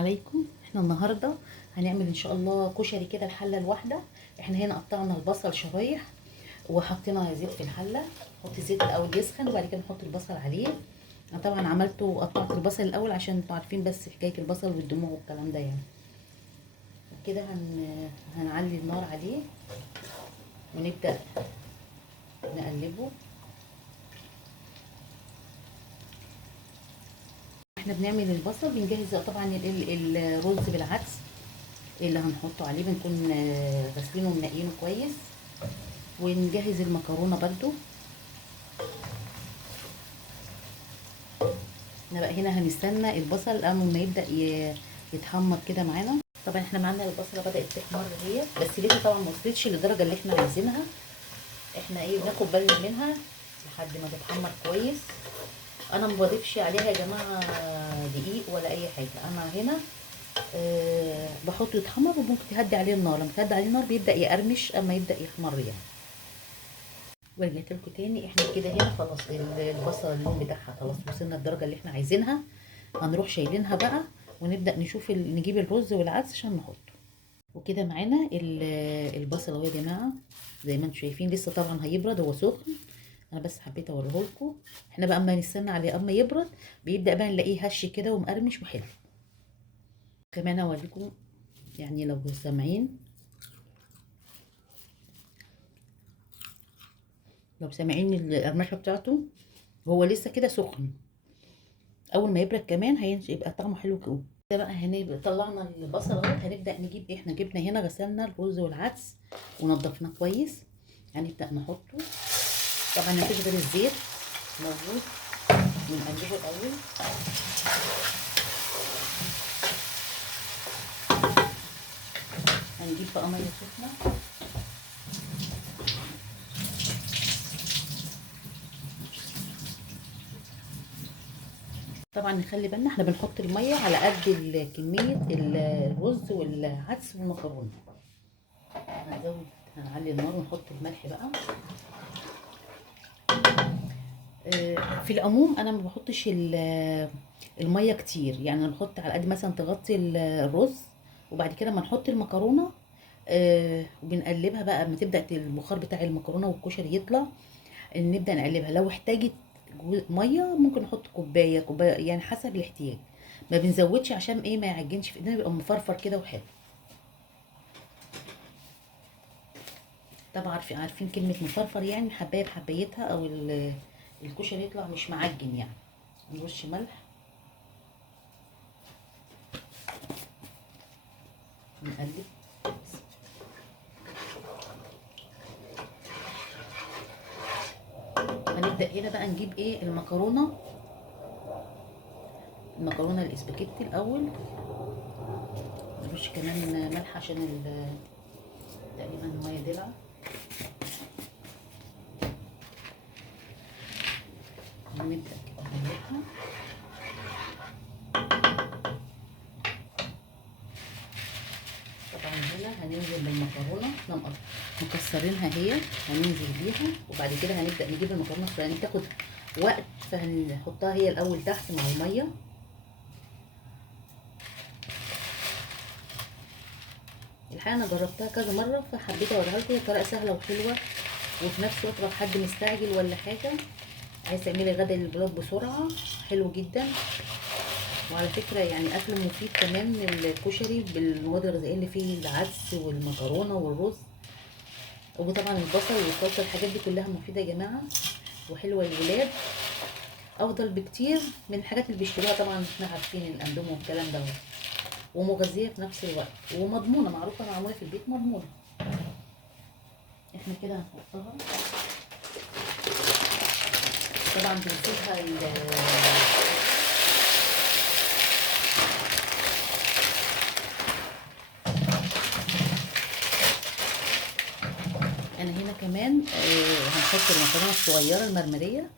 عليكم. احنا النهارده هنعمل ان شاء الله كشري كده الحله الواحده. احنا هنا قطعنا البصل شرايح وحطينا زيت في الحله. نحط الزيت الاول يسخن وبعد كده نحط البصل عليه. انا طبعا عملته وقطعت البصل الاول عشان انتوا عارفين بس حكايه البصل والدموع والكلام ده يعني. كده هنعلي النار عليه ونبدا نقلبه. احنا بنعمل البصل بنجهز طبعا الرز بالعدس اللي هنحطه عليه، بنكون غاسلينه ومنقينه كويس. ونجهز المكرونه برضو. احنا بقى هنا هنستنى البصل اول ما يبدا يتحمر كده معانا. طبعا احنا معانا البصله بدات تحمر هي، بس لسه طبعا ما وصلتش للدرجه اللي احنا عايزينها. احنا بناخد بالنا منها لحد ما تتحمر كويس. انا ما بضيفش عليها يا جماعه دقيق ولا اي حاجه. انا هنا بحطه يتحمر وممكن تهدي عليه النار. لما تهدي عليه النار بيبدا يقرمش اما يبدا يحمر يعني. ورجعت لكم تاني. احنا كده هنا خلاص البصله اللون بتاعها خلاص وصلنا الدرجه اللي احنا عايزينها. هنروح شايلينها بقى ونبدا نشوف نجيب الرز والعدس عشان نحطه. وكده معانا البصل اهو يا جماعه زي ما انتم شايفين. لسه طبعا هيبرد، هو سخن. انا بس حبيت اوريه لكم. احنا بقى اما نستنى عليه اما يبرد بيبدا بقى نلاقيه هش كده ومقرمش وحلو. كمان اوريكم يعني لو سامعين، القرمشه بتاعته هو لسه كده سخن. اول ما يبرد كمان يبقى طعمه حلو كده. بقى هنبقى طلعنا البصل اهو. هنبدا نجيب احنا جبنا هنا غسلنا الرز والعدس ونضفناه كويس. هنبدا نحطه. طبعا مفيش غير الزيت موجود ونقلبه الاول. هنجيب بقى ميه سخنه. طبعا نخلي بالنا احنا بنحط الميه على قد كميه الرز والعدس والمكرونه. هنعلي النار ونحط الملح بقى. في العموم انا ما بحطش الميه كتير، يعني انا بحط على قد مثلا تغطي الرز. وبعد كده ما نحط المكرونه وبنقلبها بقى اما تبدا البخار بتاع المكرونه والكشري يطلع. نبدا نقلبها. لو احتاجت ميه ممكن نحط كوبايه يعني حسب الاحتياج. ما بنزودش عشان ما يعجنش في ايدينا، يبقى مفرفر كده وحلو. طبعا عارفين كلمه مفرفر يعني حبايه بحبايتها، او الكشري يطلع مش معجن يعني. نرش ملح ونقلب. هنبدأ هنا بقى نجيب المكرونة الاسباجيتي الأول. نرش كمان ملح عشان تقريبا المية دلع. ونبدأ كده نقلبها. طبعا هنا هننزل بالمكرونة. احنا مكسرينها هي، هننزل بيها. وبعد كده هنبدأ نجيب المكرونة السلقانة تاخد وقت، فهنحطها هي الأول تحت مع المية. الحقيقة أنا جربتها كذا مرة فحبيت أوريها لكم. هي طريقة سهلة وحلوة، وفي نفس الوقت لو حد مستعجل ولا حاجة عايز تعملي غدا للولاد بسرعة حلو جدا. وعلى فكرة يعني أكل مفيد كمان الكشري بالمواد الغذائية اللي فيه العدس والمكرونة والرز. وطبعا البصل والصلصة الحاجات دي كلها مفيدة يا جماعة وحلوة للولاد. أفضل بكتير من الحاجات اللي بيشتروها. طبعا احنا عارفين الأندومي والكلام ده، ومغذية في نفس الوقت ومضمونة، معروفة معمولة في البيت مضمونة. احنا كده هنحطها. طبعا بنسيبها انا هنا كمان هنحط المكرونه الصغيره المرمريه.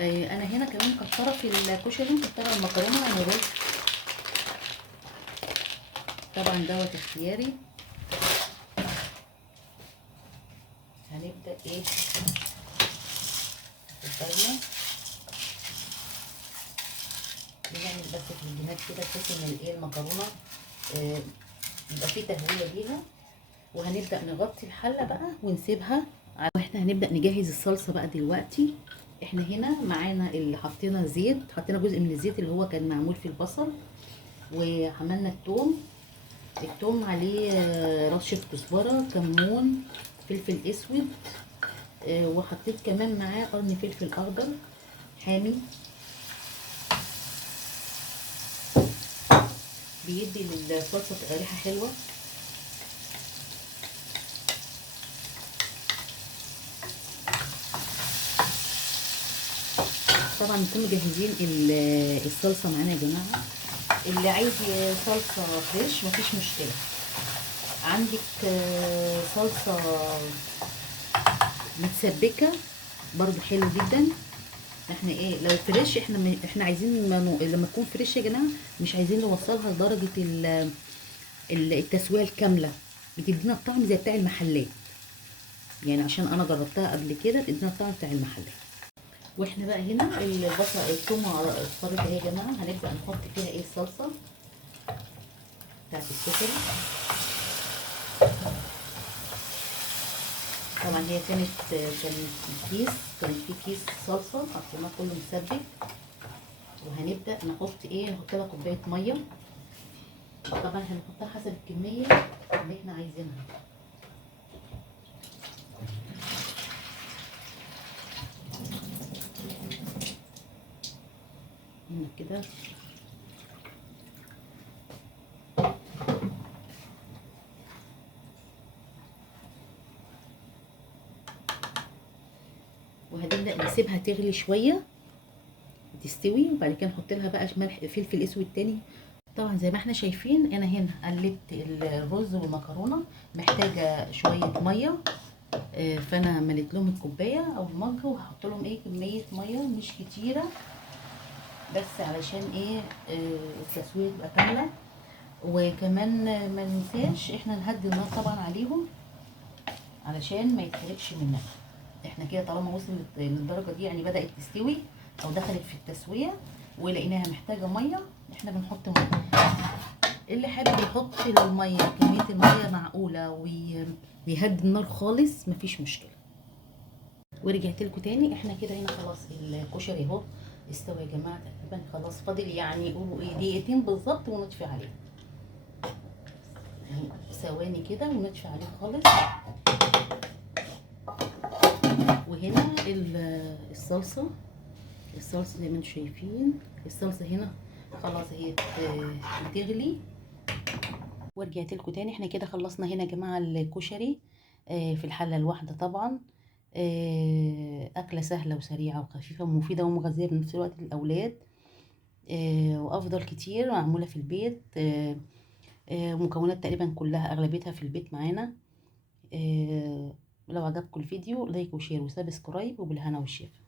انا هنا كمان مكتره في الكشري، مكتره المكرونه والرز. طبعا دوت اختياري. هنبدا الفرمه. بنعمل بس في الجناب كده بحيث ان المكرونه يبقى في تهويه ليها. وهنبدا نغطي الحله بقى ونسيبها. واحنا هنبدا نجهز الصلصه بقى دلوقتي. احنا هنا معانا اللي حطينا زيت، حطينا جزء من الزيت اللي هو كان معمول في البصل، وعملنا التوم عليه رشه كزبره، كمون، فلفل اسود، وحطيت كمان معاه قرن فلفل اخضر حامي بيدي للصلصه ريحه حلوه. طبعا نكون مجهزين الصلصه معانا يا جماعه. اللي عايز صلصه فريش مفيش مشكله، عندك صلصه متسبكه برضو حلو جدا. احنا لو فريش احنا عايزين لما تكون فريش يا جماعه مش عايزين نوصلها لدرجه التسويه الكامله، بتدينا الطعم زي بتاع المحلات، يعني عشان انا جربتها قبل كده بتدينا الطعم بتاع المحلات. واحنا بقى هنا البصل التومه اصفرت اهي يا جماعه، هنبدا نحط فيها الصلصه بتاعت الكشري. طبعا هي كان في كيس صلصه حطيناه كله مسبك، وهنبدا نحط لها كوبايه ميه. طبعا هنحطها حسب الكميه اللي احنا عايزينها. هنا كده وهنبدا نسيبها تغلي شويه تستوي، وبعد كده نحط لها بقى ملح فلفل اسود تاني. طبعا زي ما احنا شايفين انا هنا قلبت الرز والمكرونه، محتاجه شويه ميه، فانا مليت لهم الكوبايه او المج، وهحط لهم كميه ميه مش كتيره، بس علشان التسويه تبقى كامله. وكمان ما ننساش احنا نهدي النار طبعا عليهم علشان ما يتحرقش مننا. احنا كده طالما وصلت للدرجه دي يعني بدات تستوي او دخلت في التسويه ولقيناها محتاجه ميه، احنا بنحط ميه. اللي حابب يحط الميه كميه الميه معقوله ويهدي النار خالص مفيش مشكله. ورجعت لكم تاني، احنا كده هنا خلاص الكشري اهو استوى يا جماعه تقريبا، خلاص فاضل يعني قولوا دقيقتين بالظبط ونطفي عليه، ثواني كده ونطفي عليه خالص. وهنا الصلصه زي ما انتم شايفين الصلصه هنا خلاص هي بتغلي. ورجعت لكم تاني، احنا كده خلصنا هنا يا جماعه الكشري في الحله الواحده. طبعا اكله سهله وسريعه وخفيفه ومفيده ومغذيه بنفس الوقت للاولاد، وافضل كتير معموله في البيت، مكونات تقريبا كلها اغلبيتها في البيت معانا. لو عجبكم الفيديو لايك وشير وسبسكرايب، وبالهنا والشفا.